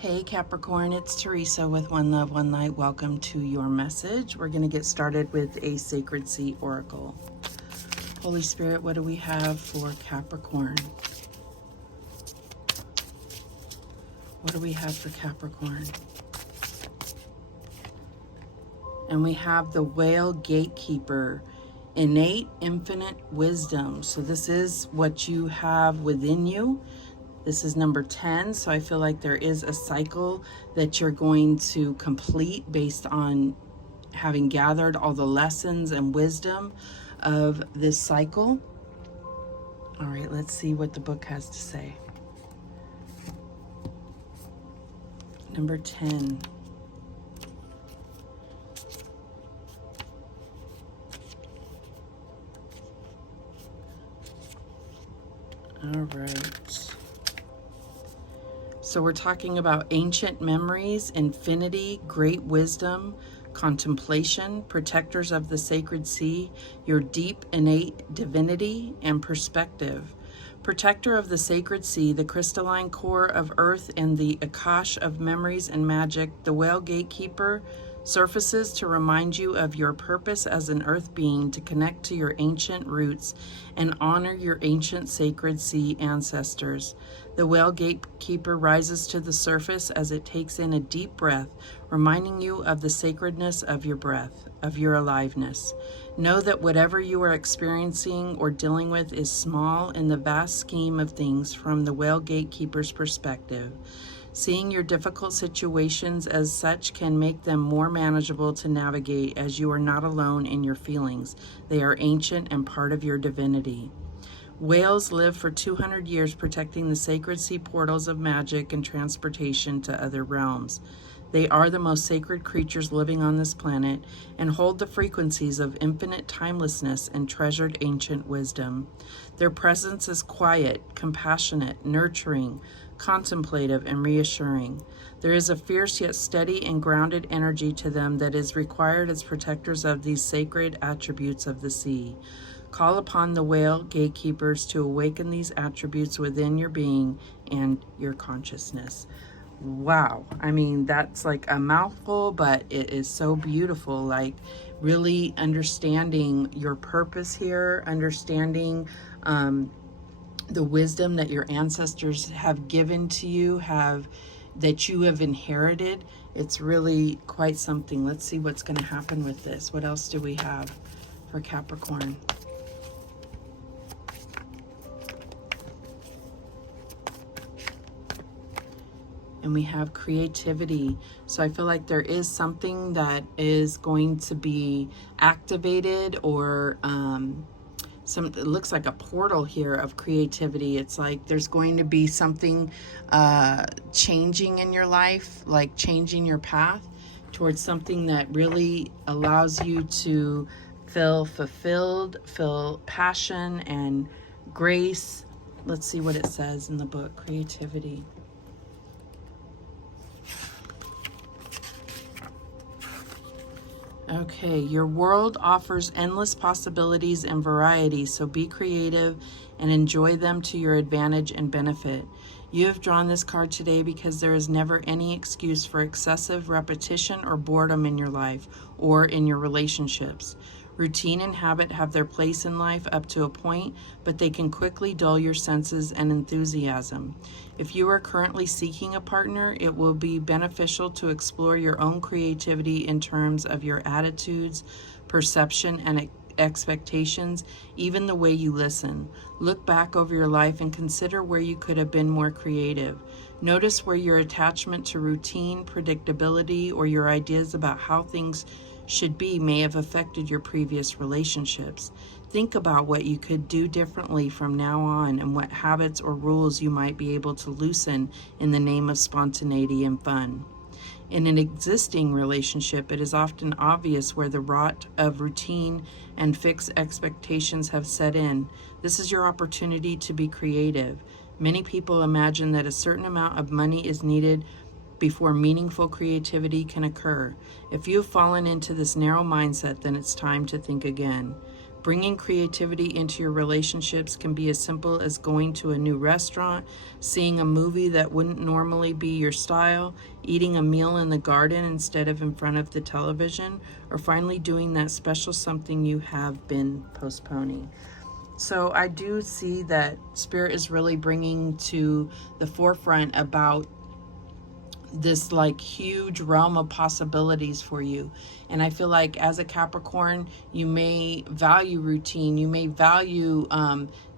Hey Capricorn, it's Teresa with One Love, One Light. Welcome to your message. We're going to get started with a Sacred Sea Oracle. Holy Spirit, what do we have for Capricorn? What do we have for Capricorn? And we have the Whale Gatekeeper, innate infinite wisdom. So this is what you have within you. This is number 10, so I feel like there is a cycle that you're going to complete based on having gathered all the lessons and wisdom of this cycle. All right, let's see what the book has to say. Number 10. All right. So we're talking about ancient memories, infinity, great wisdom, contemplation, protectors of the sacred sea, your deep innate divinity and perspective. Protector of the sacred sea, the crystalline core of earth and the Akash of memories and magic, the Whale Gatekeeper surfaces to remind you of your purpose as an earth being, to connect to your ancient roots and honor your ancient sacred sea ancestors. The Whale Gatekeeper rises to the surface as it takes in a deep breath, reminding you of the sacredness of your breath, of your aliveness. Know that whatever you are experiencing or dealing with is small in the vast scheme of things from the Whale Gatekeeper's perspective. Seeing your difficult situations as such can make them more manageable to navigate, as you are not alone in your feelings. They are ancient and part of your divinity. Whales live for 200 years protecting the sacred sea portals of magic and transportation to other realms. They are the most sacred creatures living on this planet and hold the frequencies of infinite timelessness and treasured ancient wisdom. Their presence is quiet, compassionate, nurturing, contemplative, and reassuring. There is a fierce yet steady and grounded energy to them that is required as protectors of these sacred attributes of the sea. Call upon the Whale Gatekeepers to awaken these attributes within your being and your consciousness. Wow, I mean, that's like a mouthful, but it is so beautiful. Like really understanding your purpose here, understanding the wisdom that your ancestors have given to you, that you have inherited. It's really quite something. Let's see what's going to happen with this. What else do we have for Capricorn? And we have creativity. So I feel like there is something that is going to be activated, or it looks like a portal here of creativity. It's like there's going to be something changing in your life, like changing your path towards something that really allows you to feel fulfilled, feel passion and grace. Let's see what it says in the book, creativity. Okay, your world offers endless possibilities and variety, so be creative and enjoy them to your advantage and benefit. You have drawn this card today because there is never any excuse for excessive repetition or boredom in your life or in your relationships. Routine and habit have their place in life up to a point, but they can quickly dull your senses and enthusiasm. If you are currently seeking a partner, it will be beneficial to explore your own creativity in terms of your attitudes, perception, and expectations, even the way you listen. Look back over your life and consider where you could have been more creative. Notice where your attachment to routine, predictability, or your ideas about how things should be may have affected your previous relationships. Think about what you could do differently from now on and what habits or rules you might be able to loosen in the name of spontaneity and fun. In an existing relationship, it is often obvious where the rot of routine and fixed expectations have set in. This is your opportunity to be creative. Many people imagine that a certain amount of money is needed before meaningful creativity can occur. If you have fallen into this narrow mindset, then it's time to think again. Bringing creativity into your relationships can be as simple as going to a new restaurant, seeing a movie that wouldn't normally be your style, eating a meal in the garden instead of in front of the television, or finally doing that special something you have been postponing. So I do see that Spirit is really bringing to the forefront about this like huge realm of possibilities for you. And I feel like as a Capricorn, you may value routine, you may value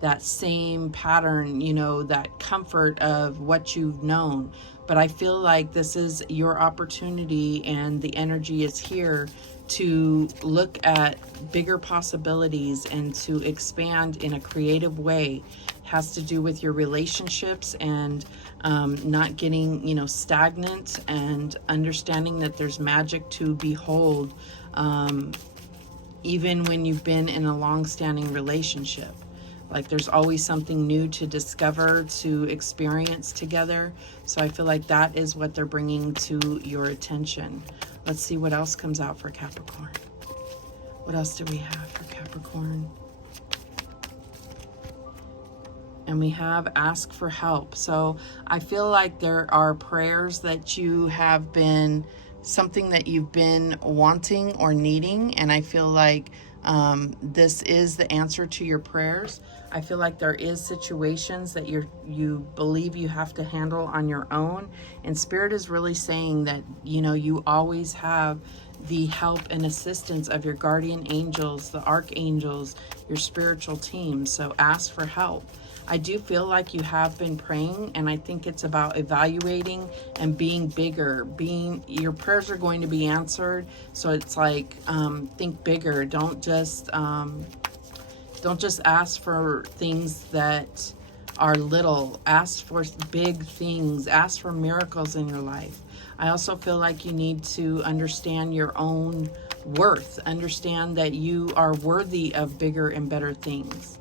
that same pattern, you know, that comfort of what you've known. But I feel like this is your opportunity, and the energy is here to look at bigger possibilities and to expand in a creative way. It has to do with your relationships and not getting, you know, stagnant, and understanding that there's magic to behold even when you've been in a long-standing relationship. Like there's always something new to discover, to experience together. So I feel like that is what they're bringing to your attention. Let's see what else comes out for Capricorn. What else do we have for Capricorn? And we have ask for help. So I feel like there are prayers that you have been, something that you've been wanting or needing. And I feel like this is the answer to your prayers. I feel like there is situations that you believe you have to handle on your own. And Spirit is really saying that, you know, you always have the help and assistance of your guardian angels, the archangels, your spiritual team. So ask for help. I do feel like you have been praying, and I think it's about evaluating and being bigger. Your prayers are going to be answered. So it's like, think bigger. Don't just ask for things that are little. Ask for big things. Ask for miracles in your life. I also feel like you need to understand your own worth. Understand that you are worthy of bigger and better things.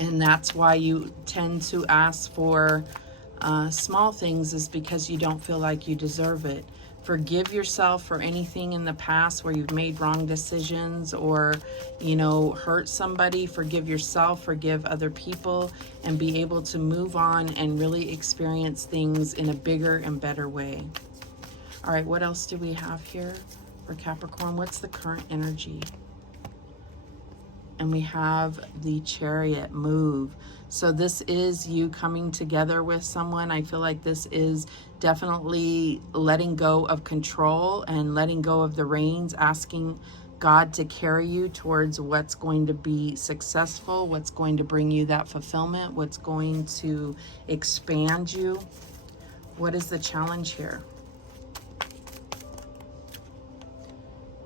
And that's why you tend to ask for small things, is because you don't feel like you deserve it. Forgive yourself for anything in the past where you've made wrong decisions or, you know, hurt somebody. Forgive yourself, forgive other people, and be able to move on and really experience things in a bigger and better way. All right, what else do we have here for Capricorn? What's the current energy? And we have the Chariot, move. So this is you coming together with someone. I feel like this is definitely letting go of control and letting go of the reins, asking God to carry you towards what's going to be successful, what's going to bring you that fulfillment, what's going to expand you. What is the challenge here?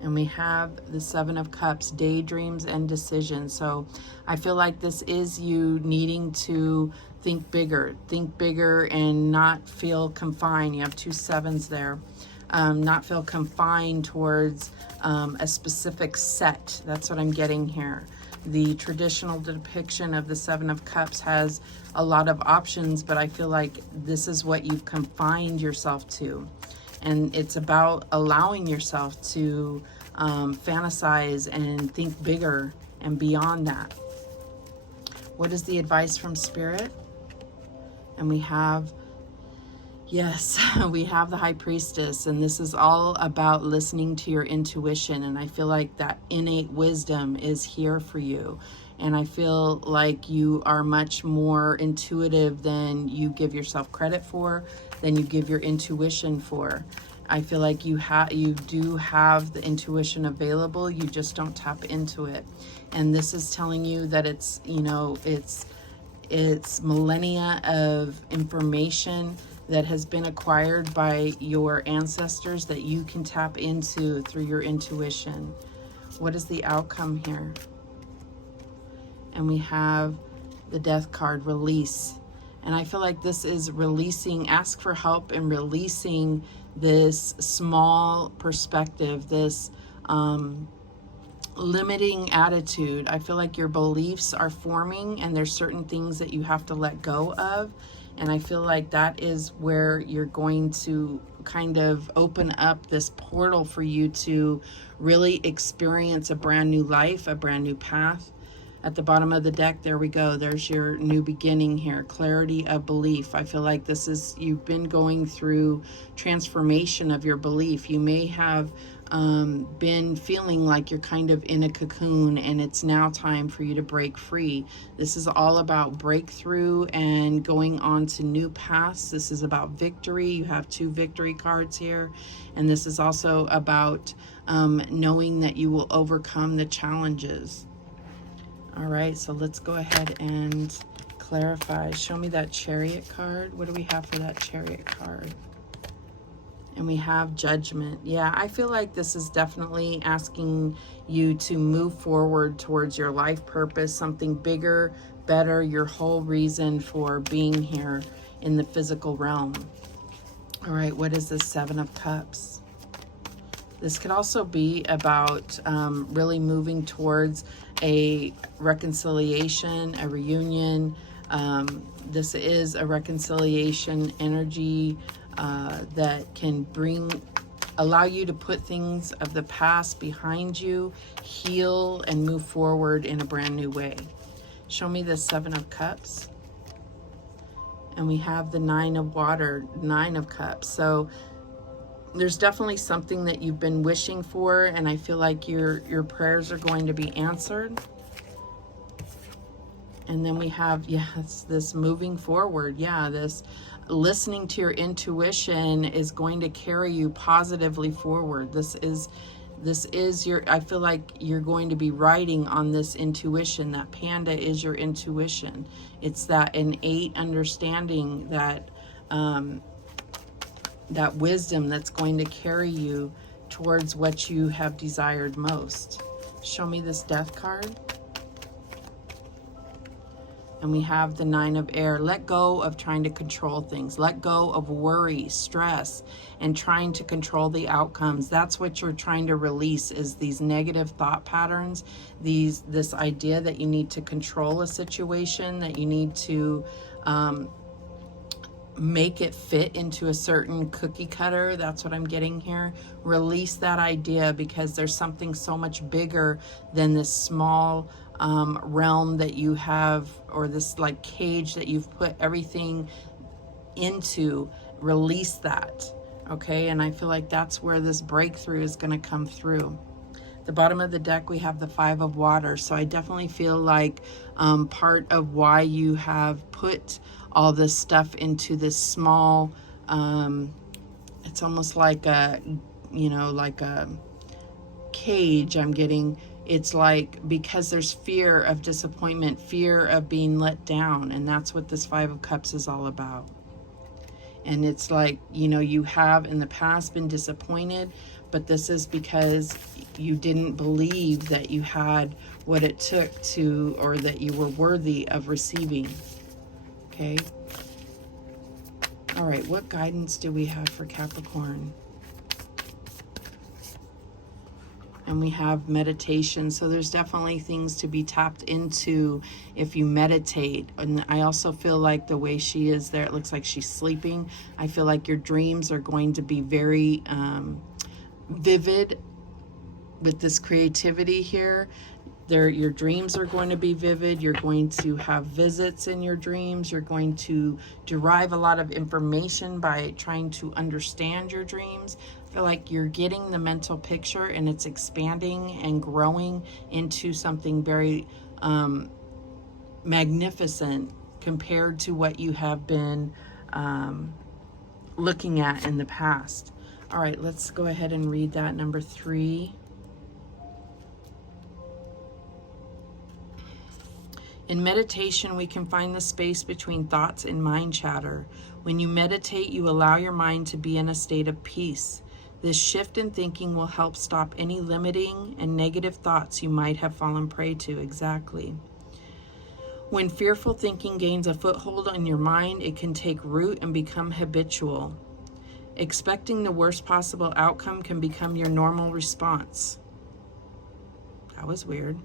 And we have the Seven of Cups, daydreams and decisions. So I feel like this is you needing to think bigger and not feel confined. You have two sevens there. Not feel confined towards a specific set. That's what I'm getting here. The traditional depiction of the Seven of Cups has a lot of options, but I feel like this is what you've confined yourself to. And it's about allowing yourself to fantasize and think bigger and beyond that. What is the advice from Spirit? And we have, yes, we have the High Priestess, and this is all about listening to your intuition. And I feel like that innate wisdom is here for you. And I feel like you are much more intuitive than you give yourself credit for, than you give your intuition for. I feel like you do have the intuition available, you just don't tap into it. And this is telling you that it's, you know, it's millennia of information that has been acquired by your ancestors that you can tap into through your intuition. What is the outcome here? And we have the Death card, release. And I feel like this is releasing, ask for help in releasing this small perspective, this limiting attitude. I feel like your beliefs are forming and there's certain things that you have to let go of. And I feel like that is where you're going to kind of open up this portal for you to really experience a brand new life, a brand new path. At the bottom of the deck, there we go. There's your new beginning here. Clarity of belief. I feel like this is, you've been going through transformation of your belief. You may have been feeling like you're kind of in a cocoon and it's now time for you to break free. This is all about breakthrough and going on to new paths. This is about victory. You have 2 victory cards here. And this is also about knowing that you will overcome the challenges. All right, so let's go ahead and clarify. Show me that Chariot card. What do we have for that Chariot card? And we have Judgment. Yeah, I feel like this is definitely asking you to move forward towards your life purpose, something bigger, better, your whole reason for being here in the physical realm. All right, what is the 7 of Cups? This could also be about really moving towards a reconciliation, a reunion. This is a reconciliation energy that can allow you to put things of the past behind you, heal, and move forward in a brand new way. Show me the 7 of Cups. And we have the 9 of Water, 9 of Cups. So there's definitely something that you've been wishing for, and I feel like your prayers are going to be answered. And then we have, yes, this moving forward. Yeah, this listening to your intuition is going to carry you positively forward. This is your, I feel like you're going to be riding on this intuition. That panda is your intuition. It's that innate understanding, that that wisdom that's going to carry you towards what you have desired most. Show me this Death card. And we have the 9 of Air. Let go of trying to control things. Let go of worry, stress, and trying to control the outcomes. That's what you're trying to release, is these negative thought patterns, this idea that you need to control a situation, that you need to make it fit into a certain cookie cutter. That's what I'm getting here. Release that idea, because there's something so much bigger than this small realm that you have, or this like cage that you've put everything into. Release that, okay? And I feel like that's where this breakthrough is going to come through. The bottom of the deck, we have the 5 of Water. So I definitely feel like part of why you have put all this stuff into this small, it's almost like a, like a cage I'm getting. It's like, because there's fear of disappointment, fear of being let down. And that's what this 5 of Cups is all about. And it's like, you have in the past been disappointed, but this is because you didn't believe that you had what it took to, or that you were worthy of receiving. Okay. All right. What guidance do we have for Capricorn? And we have meditation. So there's definitely things to be tapped into if you meditate. And I also feel like the way she is there, it looks like she's sleeping. I feel like your dreams are going to be very vivid with this creativity here. Your dreams are going to be vivid. You're going to have visits in your dreams. You're going to derive a lot of information by trying to understand your dreams. I feel like you're getting the mental picture, and it's expanding and growing into something very magnificent compared to what you have been looking at in the past. All right, let's go ahead and read that. Number 3. In meditation, we can find the space between thoughts and mind chatter. When you meditate, you allow your mind to be in a state of peace. This shift in thinking will help stop any limiting and negative thoughts you might have fallen prey to. Exactly. When fearful thinking gains a foothold on your mind, it can take root and become habitual. Expecting the worst possible outcome can become your normal response. That was weird.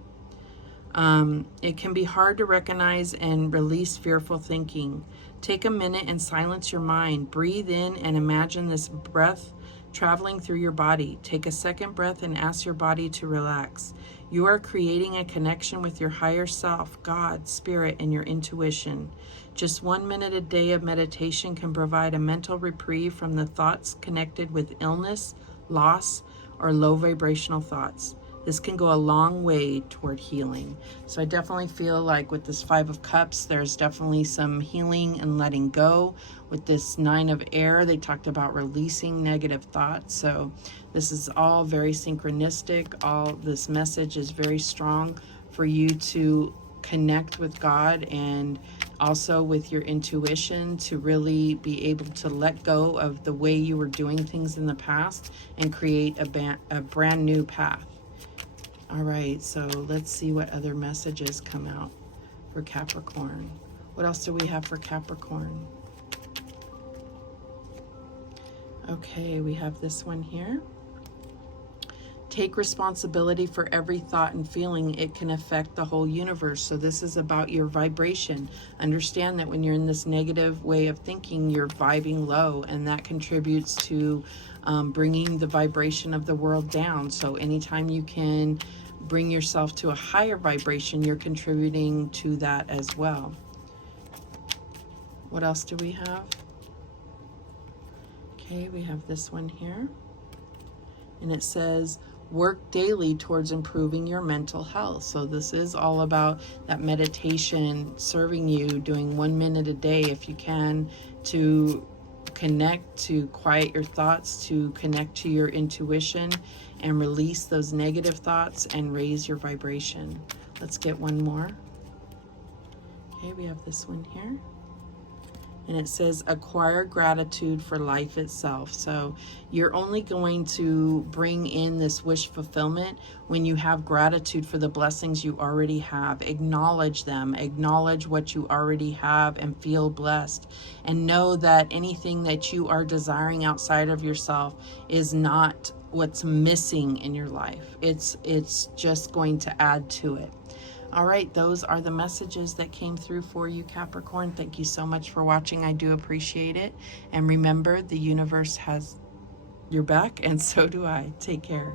It can be hard to recognize and release fearful thinking. Take a minute and silence your mind. Breathe in and imagine this breath traveling through your body. Take a second breath and ask your body to relax. You are creating a connection with your higher self, God, spirit, and your intuition. Just 1 minute a day of meditation can provide a mental reprieve from the thoughts connected with illness, loss, or low vibrational thoughts. This can go a long way toward healing. So I definitely feel like with this 5 of Cups, there's definitely some healing and letting go. With this 9 of Air, they talked about releasing negative thoughts. So this is all very synchronistic. All this message is very strong for you to connect with God and also with your intuition to really be able to let go of the way you were doing things in the past and create a brand new path. All right, so let's see what other messages come out for Capricorn. What else do we have for Capricorn? Okay, we have this one here. Take responsibility for every thought and feeling. It can affect the whole universe. So this is about your vibration. Understand that when you're in this negative way of thinking, you're vibing low, and that contributes to bringing the vibration of the world down. So anytime you can bring yourself to a higher vibration, you're contributing to that as well. What else do we have? Okay, we have this one here. And it says, work daily towards improving your mental health. So this is all about that meditation serving you, doing 1 minute a day if you can, to connect, to quiet your thoughts, to connect to your intuition and release those negative thoughts and raise your vibration. Let's get one more. Okay, we have this one here. And it says, acquire gratitude for life itself. So you're only going to bring in this wish fulfillment when you have gratitude for the blessings you already have. Acknowledge them. Acknowledge what you already have and feel blessed. And know that anything that you are desiring outside of yourself is not what's missing in your life. It's just going to add to it. All right, those are the messages that came through for you, Capricorn. Thank you so much for watching. I do appreciate it. And remember, the universe has your back, and so do I. Take care.